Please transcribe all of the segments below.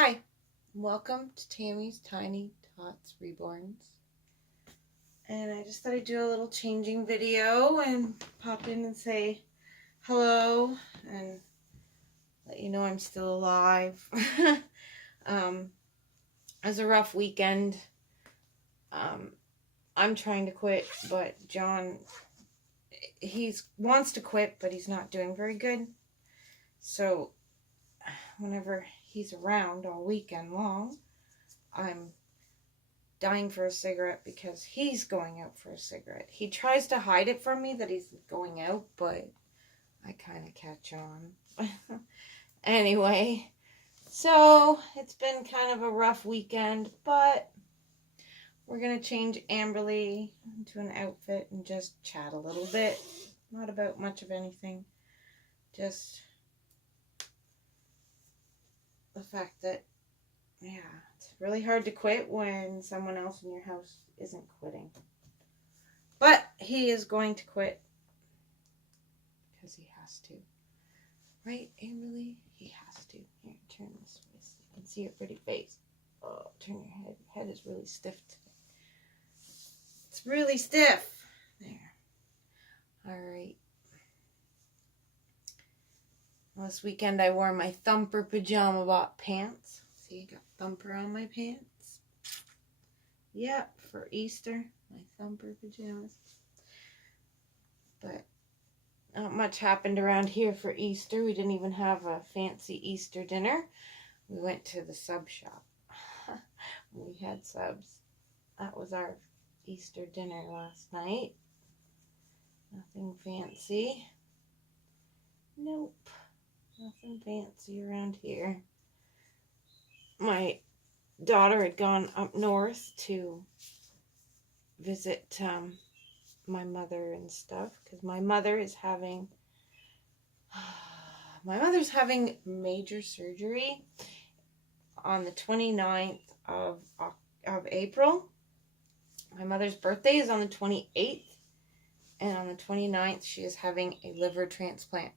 Hi, welcome to Tammy's Tiny Tots Reborns. And I just thought I'd do a little changing video and pop in and say hello and let you know I'm still alive. It was a rough weekend. I'm trying to quit, but John, he wants to quit, but he's not doing very good. So whenever he's around all weekend long, I'm dying for a cigarette because he's going out for a cigarette. He tries to hide it from me that he's going out, but I kind of catch on. Anyway, so it's been kind of a rough weekend, but we're going to change Amberleigh into an outfit and just chat a little bit. Not about much of anything. Just the fact that, yeah, it's really hard to quit when someone else in your house isn't quitting. But he is going to quit because he has to. Right, Amberleigh? He has to. Here, turn this way so you can see your pretty face. Oh, turn your head. Your head is really stiff today. It's really stiff. There. Alright. Well, this weekend I wore my Thumper pajama bot pants. See, I got Thumper on my pants. Yep, for Easter. My Thumper pajamas. But not much happened around here for Easter. We didn't even have a fancy Easter dinner. We went to the sub shop. We had subs. That was our Easter dinner last night. Nothing fancy. Nope. Nothing fancy around here. My daughter had gone up north to visit my mother and stuff because my mother is having major surgery on the 29th of April. My mother's birthday is on the 28th, and on the 29th she is having a liver transplant.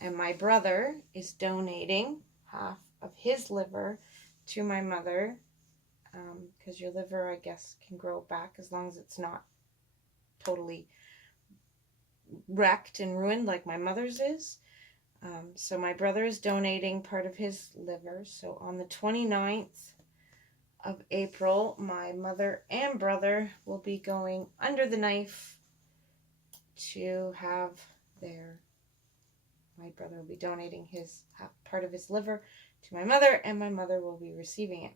And my brother is donating half of his liver to my mother, because your liver, I guess, can grow back as long as it's not totally wrecked and ruined like my mother's is. So my brother is donating part of his liver. So on the 29th of April, my mother and brother will be going under the knife to have my brother will be donating part of his liver to my mother, and my mother will be receiving it.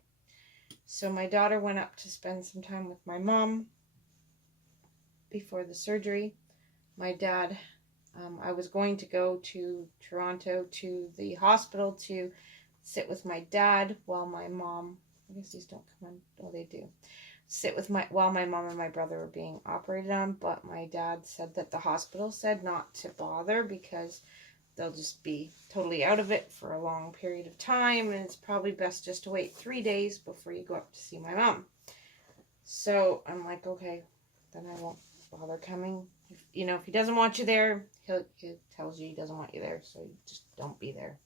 So my daughter went up to spend some time with my mom before the surgery. My dad, I was going to go to Toronto to the hospital to sit with my dad while my mom, I guess these don't come on, oh they do, while my mom and my brother were being operated on, but my dad said that the hospital said not to bother because they'll just be totally out of it for a long period of time, and it's probably best just to wait 3 days before you go up to see my mom. So I'm like, okay, then I won't bother coming. If he doesn't want you there, he tells you he doesn't want you there, so you just don't be there.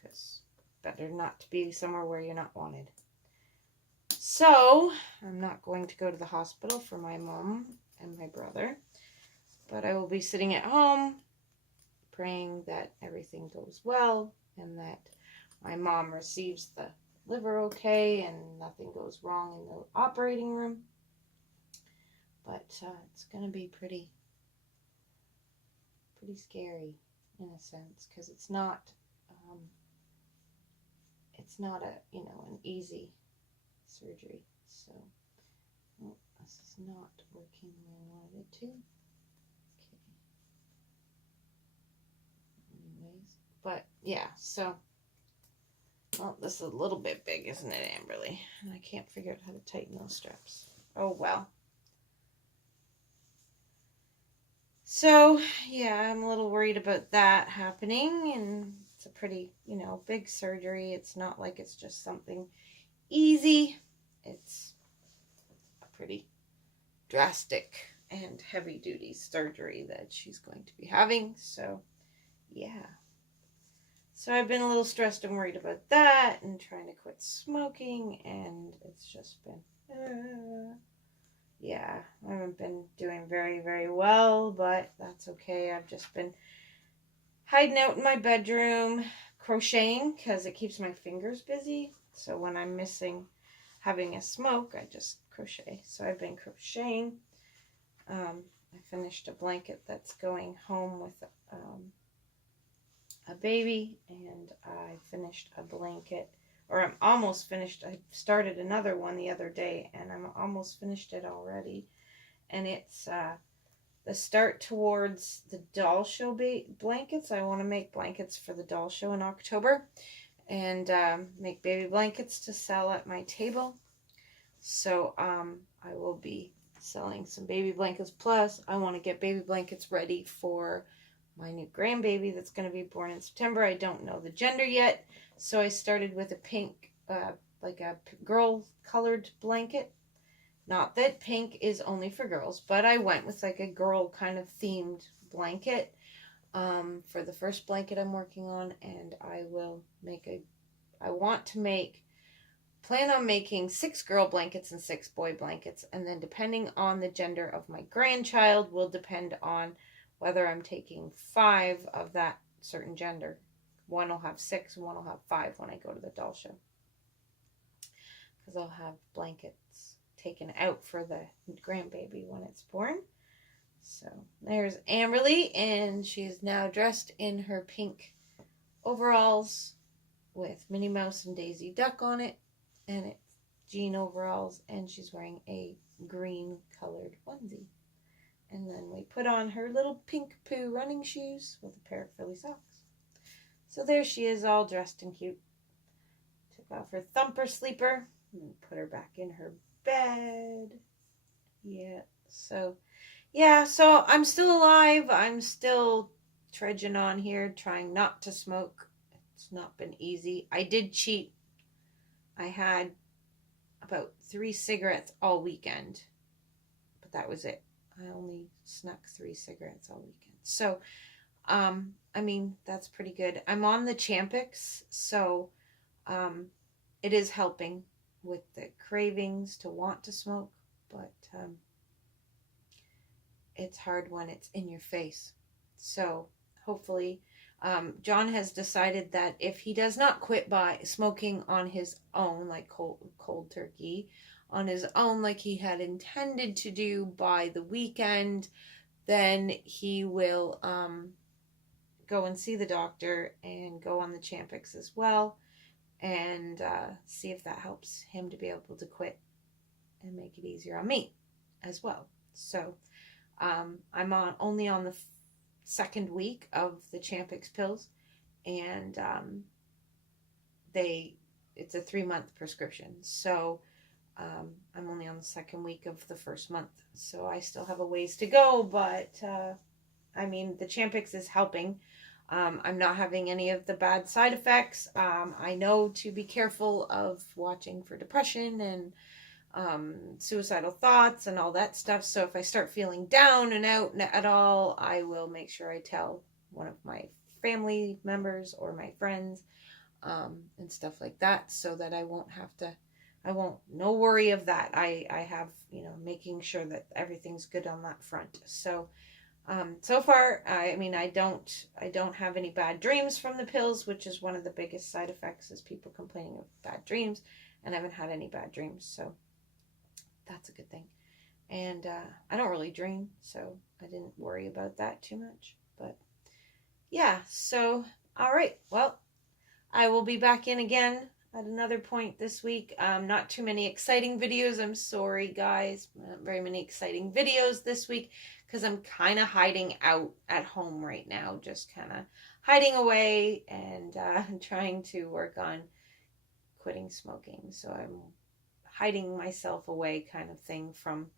Because better not to be somewhere where you're not wanted. So I'm not going to go to the hospital for my mom and my brother, but I will be sitting at home praying that everything goes well and that my mom receives the liver okay and nothing goes wrong in the operating room. But it's going to be pretty scary in a sense, because it's not an easy surgery. So this is not working the way I wanted it to. But yeah, so, well, this is a little bit big, isn't it, Amberleigh? And I can't figure out how to tighten those straps. Oh, well. So, yeah, I'm a little worried about that happening, and it's a pretty, big surgery. It's not like it's just something easy. It's a pretty drastic and heavy-duty surgery that she's going to be having, so, yeah. So I've been a little stressed and worried about that and trying to quit smoking, and it's just been, yeah, I haven't been doing very, very well, but that's okay. I've just been hiding out in my bedroom, crocheting, because it keeps my fingers busy. So when I'm missing having a smoke, I just crochet. So I've been crocheting. I finished a blanket that's going home with a baby, and I finished a blanket, or I'm almost finished. I started another one the other day, and I'm almost finished it already. And it's the start towards the doll show blankets. I want to make blankets for the doll show in October, and make baby blankets to sell at my table. So I will be selling some baby blankets. Plus, I want to get baby blankets ready for my new grandbaby that's going to be born in September. I don't know the gender yet, so I started with a pink, like a girl colored blanket. Not that pink is only for girls, but I went with like a girl kind of themed blanket for the first blanket I'm working on, and I will make plan on making 6 girl blankets and 6 boy blankets, and then depending on the gender of my grandchild will depend on whether I'm taking 5 of that certain gender. One will have 6 and one will have 5 when I go to the doll show, because I'll have blankets taken out for the grandbaby when it's born. So there's Amberleigh, and she's now dressed in her pink overalls with Minnie Mouse and Daisy Duck on it, and it's jean overalls, and she's wearing a green colored onesie. And then we put on her little pink poo running shoes with a pair of frilly socks. So there she is, all dressed and cute. Took off her thumper sleeper and put her back in her bed. So I'm still alive. I'm still trudging on here, trying not to smoke. It's not been easy. I did cheat. I had about 3 cigarettes all weekend, but that was it. I only snuck 3 cigarettes all weekend. So, I mean, that's pretty good. I'm on the Champix, so it is helping with the cravings to want to smoke, but it's hard when it's in your face. So hopefully, John has decided that if he does not quit by smoking on his own, like cold turkey, on his own, like he had intended to do by the weekend, then he will go and see the doctor and go on the Champix as well, and see if that helps him to be able to quit and make it easier on me as well. So I'm only on the 2nd week of the Champix pills, and it's a 3-month prescription. So I'm only on the 2nd week of the 1st month, so I still have a ways to go, but I mean, the Champix is helping. I'm not having any of the bad side effects. I know to be careful of watching for depression and suicidal thoughts and all that stuff. So if I start feeling down and out at all, I will make sure I tell one of my family members or my friends and stuff like that, so that I won't no worry of that. I have, making sure that everything's good on that front. So so far, I mean, I don't have any bad dreams from the pills, which is one of the biggest side effects, is people complaining of bad dreams, and I haven't had any bad dreams, so that's a good thing. And I don't really dream, so I didn't worry about that too much. But yeah, so all right, well, I will be back in again at another point this week. Not too many exciting videos. I'm sorry, guys. Not very many exciting videos this week, because I'm kind of hiding out at home right now. Just kind of hiding away and trying to work on quitting smoking. So I'm hiding myself away, kind of thing, from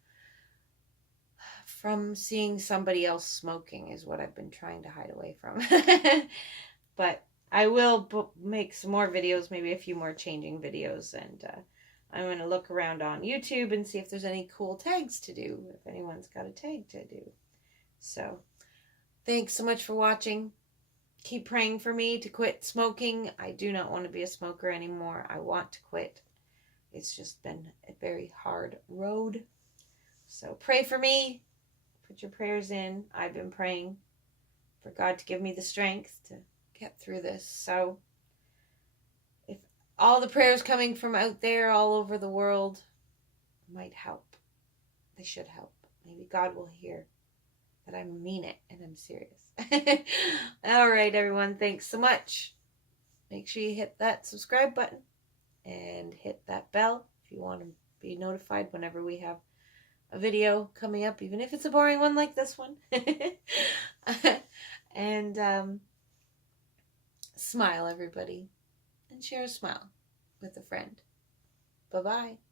seeing somebody else smoking is what I've been trying to hide away from. But I will make some more videos, maybe a few more changing videos, and I'm going to look around on YouTube and see if there's any cool tags to do, if anyone's got a tag to do. So, thanks so much for watching. keep praying for me to quit smoking. I do not want to be a smoker anymore. I want to quit. It's just been a very hard road. So pray for me. Put your prayers in. I've been praying for God to give me the strength to get through this. So if all the prayers coming from out there all over the world might help, they should help. Maybe God will hear that I mean it and I'm serious. All right, everyone. Thanks so much. Make sure you hit that subscribe button and hit that bell if you want to be notified whenever we have a video coming up, even if it's a boring one like this one. And smile, everybody, and share a smile with a friend. Bye-bye.